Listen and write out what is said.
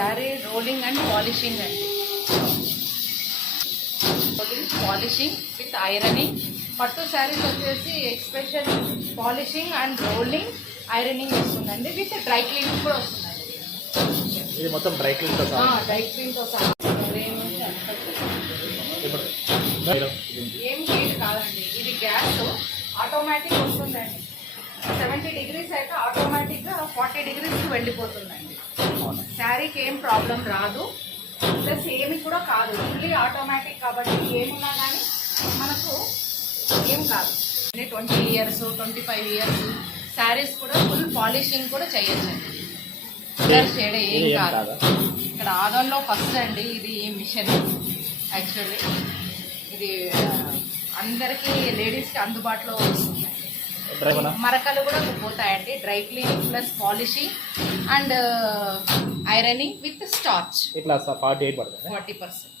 Sari rolling and polishing అండి. Rolling polishing with ironing పట్టు శారీస్ వచ్చేసి especial polishing and rolling ironing వస్తుందండి. విత్ డ్రై క్లీనింగ్ కూడా వస్తుందండి. ఇది మొత్తం డ్రై క్లీన్తో సహా? డ్రై సహా. ఏమి ఇప్పుడు ఏం హీట్ కాదండి. ఇది గ్యాస్ ఆటోమేటిక్ వస్తుందండి. సెవెంటీ డిగ్రీస్ అయితే ఫార్టీ డిగ్రీస్కి వెళ్ళిపోతుందండి. శారీకి ఏం ప్రాబ్లం రాదు. ప్లస్ ఏమి కూడా కాదు. ఫుల్లీ ఆటోమేటిక్ కాబట్టి ఏమున్నా కానీ మనకు ఏం కాదు. Twenty years twenty five years saris కూడా ఫుల్ పాలిషింగ్ కూడా చేయొచ్చండి కలర్ షేడ్ ఏం కాదు? ఇక్కడ ఆదంలో ఫస్ట్ అండి ఇది మిషన్ యాక్చువల్లీ ఇది అందరికీ లేడీస్కి అందుబాటులో కొనా మరకలు కూడా పోతాయండి. Dry cleaning plus polishing and ironing with starch ఇట్లా ఫార్టీ ఎయిట్ పడుతుంది? Forty percent.